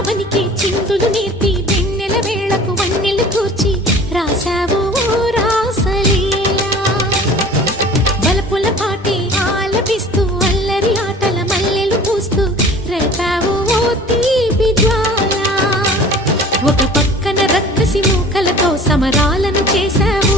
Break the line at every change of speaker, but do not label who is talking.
అవనికి చిందులు నేర్పి వెన్నెల వేళకు వన్నెలు కూర్చి రాసావు ఓ రాసలీలా. బలపుల పాటే ఆలపిస్తూ అల్లరి ఆటల మల్లెలు పూస్తూ రేపావు ఓ తీపి జ్వాల. ఒక పక్కన రక్కసి మూకలతో సమరాలను చేశావు